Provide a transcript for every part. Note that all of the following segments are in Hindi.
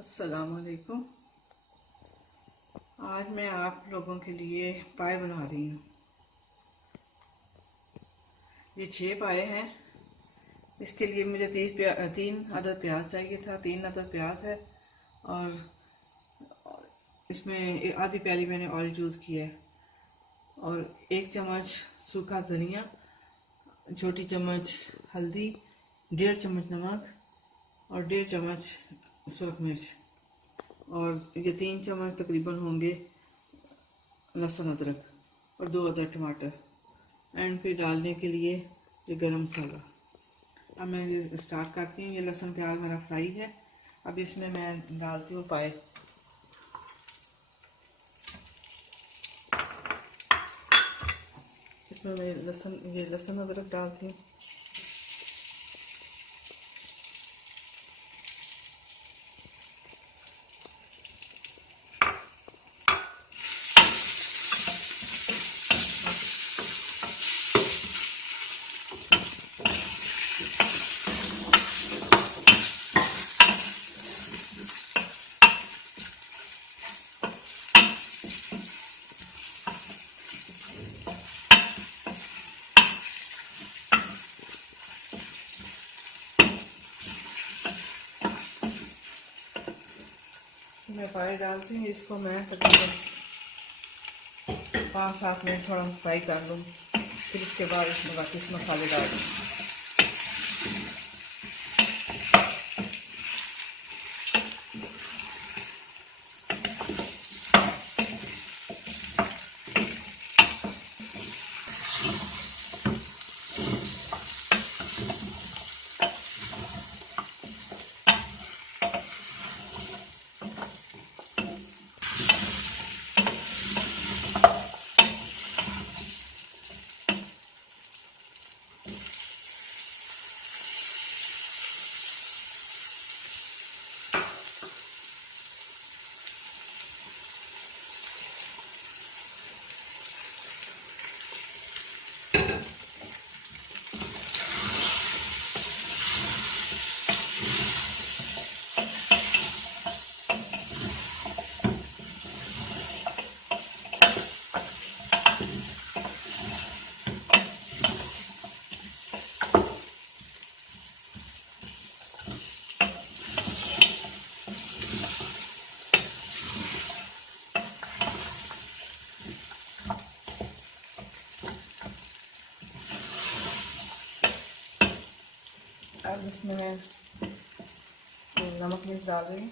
अस्सलाम वालेकुम। आज मैं आप लोगों के लिए पाए बना रही हूँ। ये 6 पाए हैं। इसके लिए मुझे 3 अदद प्याज चाहिए था। 3 अदद प्याज है और इसमें आधी प्याली मैंने ऑयल यूज़ किया है और 1 चम्मच सूखा धनिया, छोटी चम्मच हल्दी, 1.5 चम्मच नमक और 1.5 चम्मच सुरख मिर्च और ये 3 चम्मच तकरीबन होंगे लहसुन अदरक और 2 अदरक टमाटर। एंड फिर डालने के लिए ये गरम मसाला। अब मैं ये स्टार्ट करती हूँ। ये लहसुन प्याज मेरा फ्राई है। अब इसमें मैं डालती हूँ पाए। इसमें मैं लहसुन अदरक डालती हूँ। मैं पाए डालती हूँ। इसको मैं तकरीबन 5-7 मिनट थोड़ा फ्राई कर लूँ। फिर इसके बाद इसमें बाकी मसाले डाल दूँ। अब इसमें मैं नमक मिर्च डाल रही हूँ।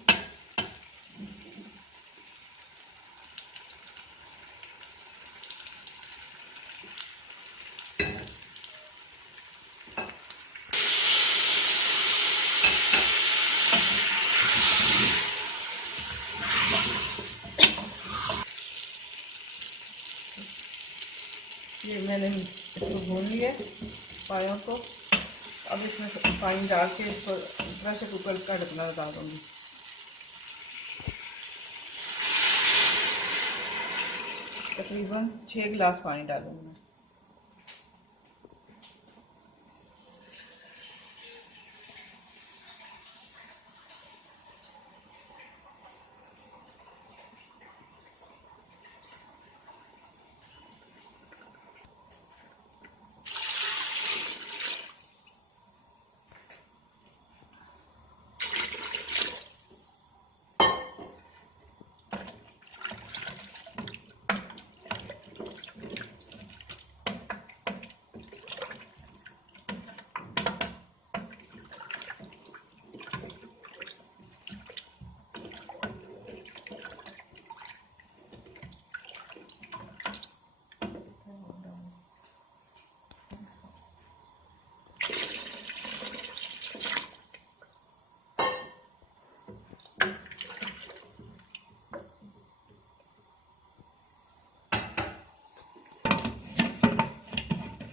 ये मैंने इसको भून लिया पायों को। अब इसमें पानी डाल के इसको प्रेशर कुकर का ढकना डाल दूँगी। तकरीबन 6 गिलास पानी डालूंगी।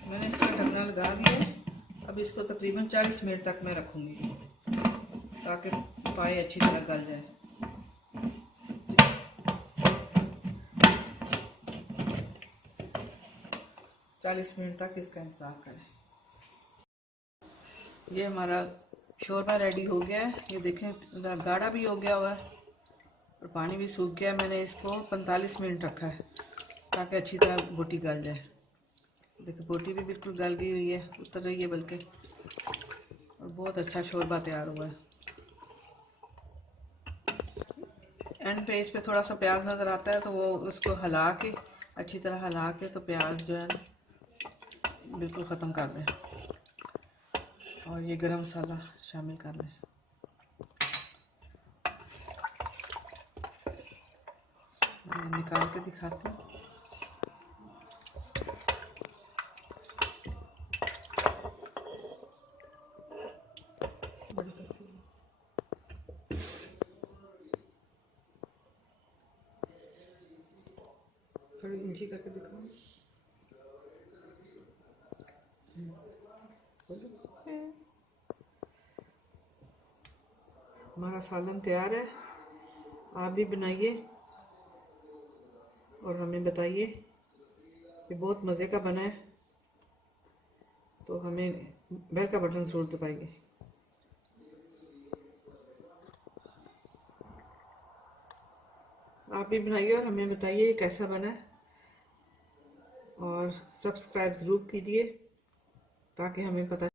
मैंने इसका ढक्कन लगा दिया। अब इसको तकरीबन 40 मिनट तक मैं रखूँगी ताकि पाए अच्छी तरह गल जाए। 40 मिनट तक इसका इंतज़ार करें। ये हमारा शोरबा रेडी हो गया है। ये देखें ज़रा गाढ़ा भी हो गया हुआ है और पानी भी सूख गया है। मैंने इसको 45 मिनट रखा है ताकि अच्छी तरह बोटी गल जाए। देखिए बोटी भी बिल्कुल गल गई हुई है, उतर रही है बल्कि, और बहुत अच्छा शोरबा तैयार हुआ है। एंड पे इस पे थोड़ा सा प्याज नज़र आता है तो वो उसको हिला के, अच्छी तरह हिला के, तो प्याज जो है बिल्कुल ख़त्म कर दें। और ये गरम मसाला शामिल कर लें। मैं निकाल के दिखाती हूँ। थोड़ी ऊंची करके दिखाओ। हमारा सालन तैयार है। आप भी बनाइए और हमें बताइए। ये बहुत मज़े का बना है, तो हमें बेल का बटन ज़रूर दबाइए। आप भी बनाइए और हमें बताइए कैसा बना है, और सब्सक्राइब ज़रूर कीजिए ताकि हमें पता